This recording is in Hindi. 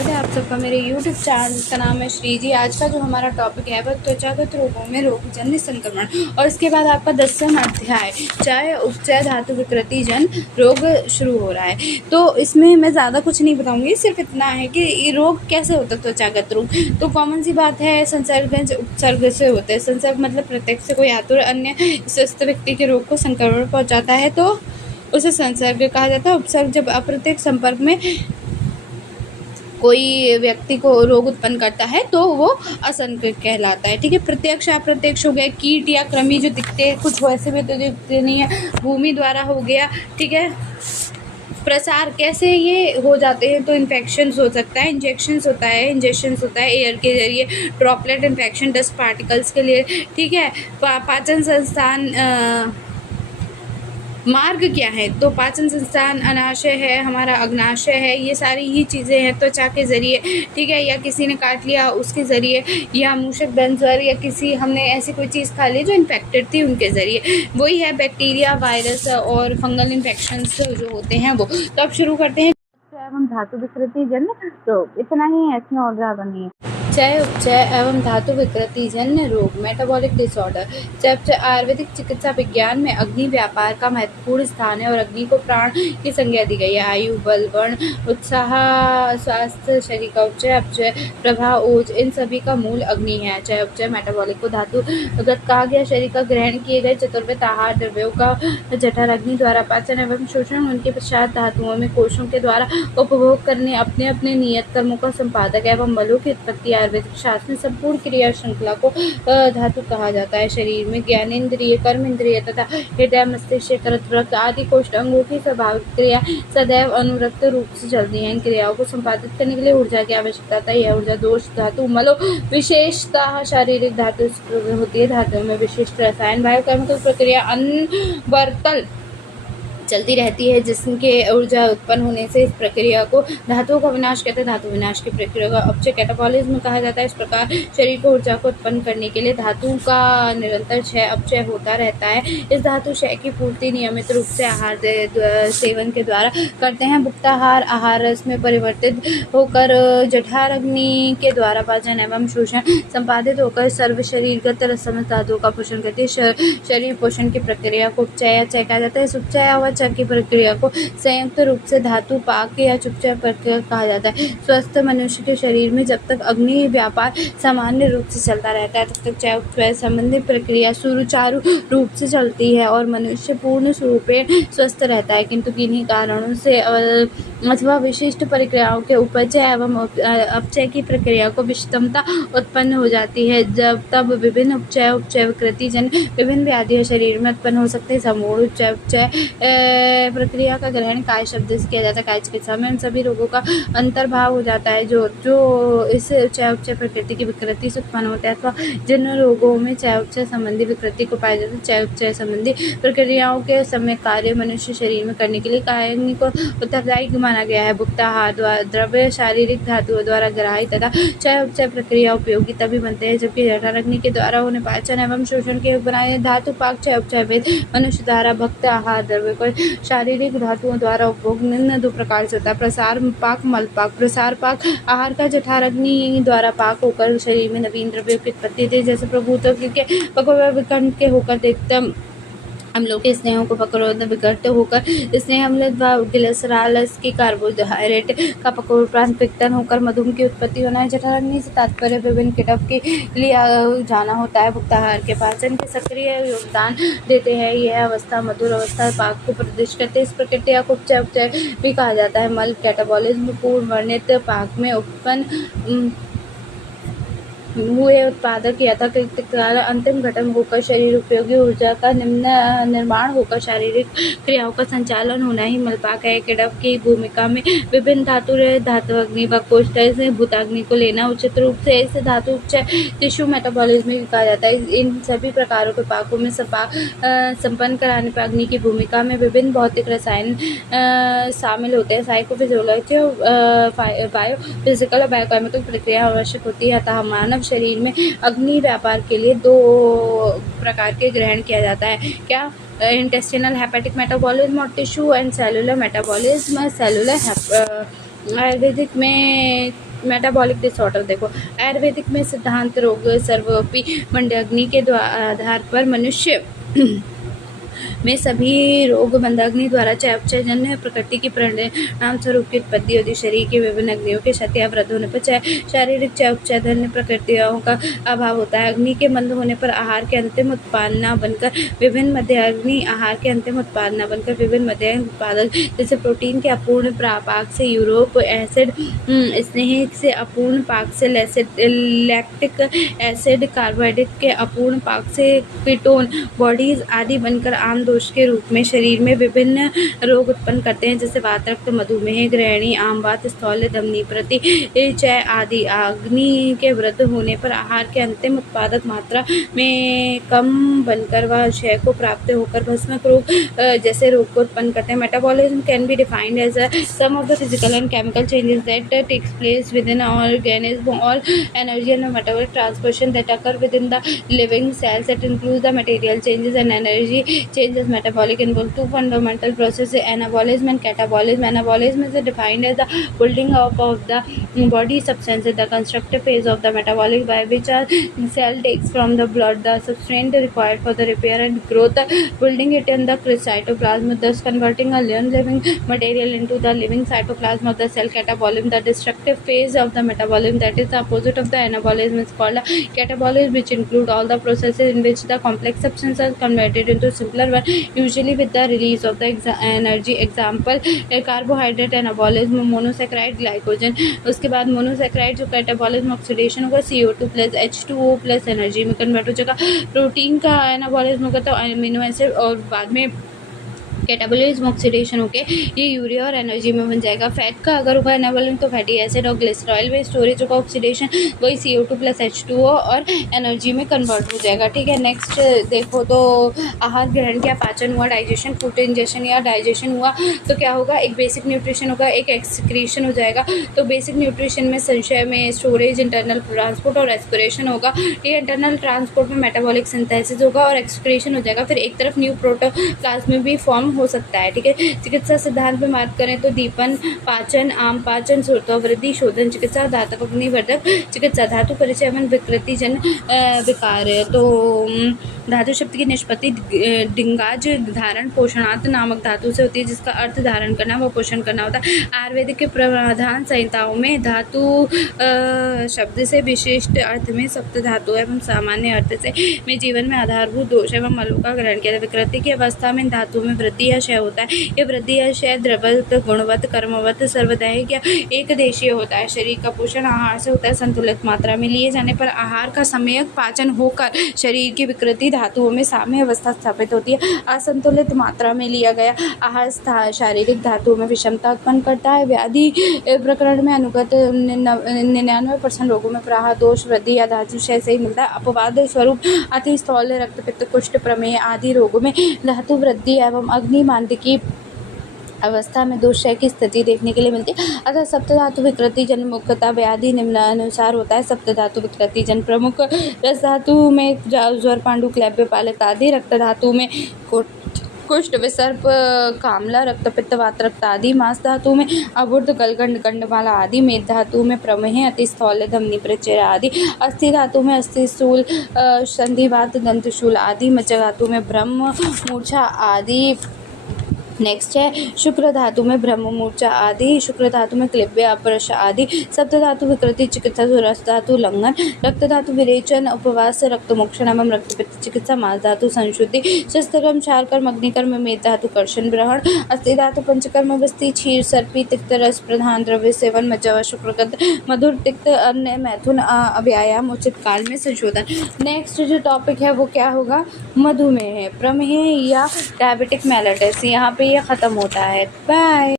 स्वागत है आप सबका मेरे YouTube चैनल का नाम है श्री जी। आज का जो हमारा टॉपिक है वह त्वचागत रोगों में रोगजन्य संक्रमण और उसके बाद आपका 10वां अध्याय चाय उपचय धातु विकृति जन रोग शुरू हो रहा है। तो इसमें मैं ज़्यादा कुछ नहीं बताऊंगी, सिर्फ इतना है कि ये रोग कैसे होता है। त्वचागत रोग तो कॉमन सी बात है, संसर्ग उपसर्ग से होते हैं। संसर्ग मतलब प्रत्यक्ष से कोई आतुर अन्य स्वस्थ व्यक्ति के रोग को संक्रमण पहुँचाता है तो उसे संसर्ग कहा जाता है। उपसर्ग जब अप्रत्यक्ष संपर्क में कोई व्यक्ति को रोग उत्पन्न करता है तो वो असंक्रमित कहलाता है। ठीक है, प्रत्यक्ष अप्रत्यक्ष हो गया, कीट या कृमि जो दिखते हैं, कुछ वैसे भी तो दिखते नहीं है, भूमि द्वारा हो गया। ठीक है, प्रसार कैसे ये हो जाते हैं तो इन्फेक्शंस हो सकता है, इंजेक्शंस होता है एयर के जरिए, ड्रॉपलेट इन्फेक्शन डस्ट पार्टिकल्स के लिए। ठीक है, पाचन संस्थान मार्ग क्या है तो पाचन संस्थान अनाशय है, हमारा अग्नाशय है, ये सारी ही चीज़ें हैं त्वचा के ज़रिए। ठीक है, या किसी ने काट लिया उसके ज़रिए, या मूषक दंशर, या किसी हमने ऐसी कोई चीज़ खा ली जो इन्फेक्टेड थी उनके ज़रिए, वही है बैक्टीरिया, वायरस और फंगल इन्फेक्शंस जो होते हैं वो। तो अब शुरू करते हैं एवं धातु विकृति जन्य रोग। इतना ही है, इसमें और ज़्यादा नहीं है। क्षय उपचय एवं धातु विकृति जन्य रोग मेटाबॉलिक डिसऑर्डर। जब आयुर्वेदिक चिकित्सा विज्ञान में अग्नि व्यापार का महत्वपूर्ण स्थान है और अग्नि को प्राण की संज्ञा दी गई है। आयु, बल, वर्ण, उत्साह, स्वास्थ्य, शरीर का उपचय, अपचय, प्रभाव, ओज, इन सभी का मूल अग्नि है। क्षय उपचय मेटाबॉलिक को धातुगत कहा गया। शरीर का ग्रहण किए गए चतुर्विध आहार द्रव्यों का जठर अग्नि द्वारा पाचन एवं शोषण, उनके पश्चात धातुओं में कोषों के द्वारा उपभोग करने अपने अपने नियत कर्मों का संपादक एवं बलों की उत्पत्ति। आयुर्वेदिक शास्त्र में संपूर्ण क्रिया श्रृंखला को धातु कहा जाता है। शरीर में ज्ञानेन्द्रिय, कर्म इंद्रिय तथा हृदय, मस्तिष्क, रक्त आदि कोष्ठांगों की स्वाभाविक क्रिया सदैव अनुरक्त रूप से चलती है। इन क्रियाओं को संपादित करने के लिए ऊर्जा की आवश्यकता होता है। यह ऊर्जा दोष धातु मलो विशेषतः शारीरिक धातु होती है। धातुओं में विशिष्ट रसायन बायोकेमिकल प्रक्रिया अनवरतल चलती रहती है, जिसके ऊर्जा उत्पन्न होने से इस प्रक्रिया को धातुओं का विनाश कहते हैं। धातु विनाश की प्रक्रिया का अपचय कैटाबॉलिज्म कहा जाता है। इस प्रकार शरीर को ऊर्जा को उत्पन्न करने के लिए धातु का निरंतर क्षय अपचय होता रहता है। इस धातु क्षय की पूर्ति नियमित रूप से आहार सेवन के द्वारा करते हैं। भुक्ताहार आहार रस में परिवर्तित होकर जठराग्नि के द्वारा पाचन एवं शोषण संपादित होकर सर्व शरीरगत समस्त धातुओं का पोषण करती है। शरीर पोषण की प्रक्रिया को उपचय या क्षय कहा जाता है। इस उपचय व क्षय की प्रक्रिया को संयुक्त रूप से धातु पाक या उपचय प्रक्रिया कहा जाता है। स्वस्थ मनुष्य के शरीर में जब तक अग्नि व्यापार सामान्य रूप से चलता रहता है तब तक क्षय उपचय संबंधी प्रक्रिया सुचारू रूप से चलती है और मनुष्य पूर्ण रूप से स्वस्थ रहता है। किंतु किन्हीं कारणों से अथवा विशिष्ट प्रक्रियाओं के उपचय एवं अपचय की प्रक्रिया को विषमता उत्पन्न हो जाती है। जब तब विभिन्न उपचय विकृति जन विभिन्न व्याधियां शरीर में उत्पन्न हो सकते हैं। समूढ़ उपचय प्रक्रिया का ग्रहण काय शब्द से किया जाता है। काय चिकित्सा में इन सभी रोगों का अंतर्भाव हो जाता है जो इस क्षय प्रकृति की विकृति से उत्पन्न होता है अथवा जिन रोगों में क्षय संबंधी विकृति को पाया जाता है। क्षय संबंधी प्रक्रियाओं के समय कार्य मनुष्य शरीर में करने के लिए कायनी को उत्तरदायी माना गया है। भुक्ताहार द्रव्य शारीरिक धातुओं द्वारा ग्राही तथा क्षय प्रक्रिया उपयोगी तभी बनते हैं जबकि जठराग्नि के द्वारा होने पाचन एवं शोषण के बनाए धातु पाक क्षय वेद मनुष्य द्वारा भक्त आहार द्रव्य को शारीरिक धातुओं द्वारा उपभोग निम्न दो प्रकार से होता है। प्रसार पाक, मल पाक। प्रसार पाक आहार का जठराग्नि द्वारा पाक होकर शरीर में नवीन द्रव्यों की उत्पत्ति थी, जैसे प्रभुत्व के पक्व विकर्ण के होकर देखते अम्लों के स्नेहों को पकड़ों बिगड़ते होकर स्नेह अम्ल ग्लिसरॉल की कार्बोहाइड्रेट का पकोपरांत पिक्तन होकर मधुमेह की उत्पत्ति होना है। जठराग्नि से तात्पर्य विभिन्न कीटक के लिए जाना होता है। भुक्ताहार के पाचन के सक्रिय योगदान देते हैं। यह अवस्था मधुर अवस्था पाक को प्रदर्शित करते हैं। इस प्रक्रिया को उपचय भी कहा जाता है। मल कैटाबॉलिज्म पूर्व वर्णित पाक में उत्पन्न हुए उत्पादक यथाकृत अंतिम घटन होकर शरीर उपयोगी ऊर्जा का निर्माण होकर शारीरिक क्रियाओं का संचालन होना ही मलपाक है। कीटक की भूमिका में विभिन्न धातु अग्नि व कोष्ठ से भूताग्नि को लेना उचित रूप से इस धातु उपचय टिश्यू मेटाबॉलिज्म भी कहा जाता है। इन सभी प्रकारों के पाकों में संपन्न कराने पर अग्नि की भूमिका में विभिन्न भौतिक रसायन शामिल होते हैं। साइकोफिजियोलॉजी बायोफिजिकल और बायोकेमिकल प्रक्रिया आवश्यक होती है। अतः मानव शरीर में अग्नि व्यापार के लिए दो प्रकार के ग्रहण किया जाता है। क्या? इंटेस्टिनल हेपेटिक मेटाबॉलिज्म और tissue and cellular metabolism. Cellular Ayurvedic में मेटाबॉलिक डिसऑर्डर देखो, आयुर्वेदिक में सिद्धांत रोग सर्वव्यापी मंदाग्नि के आधार पर मनुष्य में सभी रोग मंदाग्नि द्वारा चाहे जन्य प्रकृति की परिणाम स्वरूप की उत्पत्ति होती। शरीर के विभिन्न अग्नियों के क्षति या वृद्धि होने पर चाहे शारीरिक चाहे उपचाधन्य प्रकृतियों का अभाव होता है। अग्नि के मंद होने पर आहार के अंतिम उत्पाद न बनकर विभिन्न मध्याग्नि आहार के अंतिम उत्पाद न बनकर विभिन्न मध्याग्नि उत्पादक जैसे प्रोटीन के अपूर्ण पाक से यूरोप एसिड, स्नेह से अपूर्ण पाक से लैक्टिक एसिड, कार्बोहाइड्रेट के अपूर्ण पाक से कीटोन बॉडीज आदि बनकर आम दोष के रूप में शरीर में विभिन्न रोग उत्पन्न करते हैं, जैसे वात, रक्त, मधुमेह, गृहिणी, आमवात, स्थौल्य, धमनी प्रति क्षय आदि। अग्नि के वृद्धि होने पर आहार के अंतिम उत्पादक मात्रा में कम बनकर वह क्षय को प्राप्त होकर भस्मक रोग जैसे रोग को उत्पन्न करते हैं। Metabolism can be defined as some of the physical and chemical changes that takes place within organism or energy and metabolic transportation that occur within the living cells that includes the material changes and energy changes. Metabolic involves two fundamental processes, anabolism and catabolism. Anabolism is defined as the building up of the body substances, the constructive phase of the metabolic by which a cell takes from the blood the substance required for the repair and growth, building it in the cytoplasm, thus converting a non-living material into the living cytoplasm of the cell. Catabolism, the destructive phase of the metabolism, that is the opposite of the anabolism, is called catabolism, which include all the processes in which the complex substances are converted into simpler one, usually with the release of the energy. Example, carbohydrate anabolism, monosaccharide, glycogen. उसके बाद मोनोसेक्राइड जो कैटाबॉलिज्म ऑक्सीडेशन होगा CO2 plus H2O plus energy में कन्वर्ट हो जाएगा। प्रोटीन का एनाबॉलिज्म होगा तो अमीनो एसिड, और बाद में कैटाबॉलिज्म ऑक्सीडेशन होके ये यूरिया और एनर्जी में बन जाएगा। फैट का अगर होगा एनाबॉलिज्म तो फैटी एसिड और ग्लिसरॉयल में स्टोरेज होगा ऑक्सीडेशन, वही CO2 प्लस H2O और एनर्जी में कन्वर्ट हो जाएगा। ठीक है, नेक्स्ट देखो तो आहार ग्रहण किया, पाचन हुआ, डाइजेशन, फूड इंजेक्शन या डाइजेशन हुआ तो क्या होगा, एक बेसिक न्यूट्रिशन होगा, एक एक्सक्रीशन हो जाएगा। तो बेसिक न्यूट्रिशन में संचय में स्टोरेज, इंटरनल ट्रांसपोर्ट और रेस्पिरेशन होगा। ठीक है, इंटरनल ट्रांसपोर्ट में मेटाबॉलिक सिंथेसिस होगा और एक्सक्रीशन हो जाएगा। फिर एक तरफ न्यू प्रोटोप्लाज्म भी फॉर्म हो सकता है। ठीक है, चिकित्सा सिद्धांत में बात करें तो दीपन, पाचन, आम पाचन, वृद्धि, शोधन चिकित्सा, धातु अग्निवर्धक चिकित्सा, धातु परिचय एवं विकृति जन विकार। तो धातु शब्द की निष्पत्ति डिंगाज धारण पोषणार्थ नामक धातु से होती है, जिसका अर्थ धारण करना व पोषण करना होता है। आयुर्वेदिक के प्रधान संहिताओं में धातु शब्द से विशिष्ट अर्थ में सप्त धातु एवं सामान्य अर्थ से में जीवन में आधारभूत दोष एवं मलों का ग्रहण किया। विकृति की अवस्था में धातु में वृद्धि या क्षय होता है। ये वृद्धि या क्षय द्रववत, गुणवत, कर्मवत, सर्वदैहिक या एक देशीय होता है। शरीर का पोषण आहार से होता है। संतुलित मात्रा में लिए जाने पर आहार का सम्यक पाचन होकर शरीर की विकृति धातुओं में साम्य अवस्था स्थापित होती है। असंतुलित मात्रा में लिया गया आहार शारीरिक धातुओं में विषमता उत्पन्न करता है। व्याधि प्रकरण में अनुगत 99% रोगों में प्राह दोष वृद्धि या धातु क्षय से ही मिलता है। अपवाद स्वरूप अति स्थौल्य, रक्तपित्त, कुष्ठ, प्रमेह आदि रोगों में धातु वृद्धि एवं अग्निमांद्य अवस्था में दोष क्षय की स्थिति देखने के लिए मिलती है। अतः सप्तधातु विकृति जन मुख्यतः व्याधि निम्नानुसार होता है। सप्तधातु विकृति जन प्रमुख रस धातु में ज्वर, पांडु, क्लैब्य, पालित आदि। रक्त धातु में कुष्ठ, विसर्प, कामला, रक्तपित्त, वात, रक्त आदि। मांस धातु में अबुर्द, गलगंड, गंडमाला आदि। मेद धातु में प्रमेह, अतिस्थौल्य, धमनी प्रचय आदि। अस्थि धातु में अस्थिशूल, संधिवात, दंतशूल आदि। मज्जा धातु में ब्रह्म, मूर्छा आदि। नेक्स्ट है शुक्र धातु में ब्रह्म, मूर्छा आदि। शुक्र धातु में क्लिब्य, अपरश आदि। सप्त धातु विकृति चिकित्सा, रस धातु लंघन। रक्त धातु विरेचन, उपवास, रक्त मोक्षण एवं रक्तपित्त चिकित्सा। मांस धातु संशुद्धि, शस्त्रकर्म, क्षारकर्म, अग्निकर्म। मेद धातु कर्षण ग्रहण। अस्थि धातु पंचकर्म, बस्ती, क्षीर, सर्पी, तिक्त रस प्रधान द्रव्य सेवन, मज्जा व शुक्रगंध, मधुर, तिक्त, अन्य, मैथुन, व्यायाम, उचित काल में संशोधन। नेक्स्ट जो टॉपिक है वो क्या होगा, मधुमेह, प्रमेह या डायबिटिक मेलेटस। यहाँ पे ये ख़त्म होता है। बाय।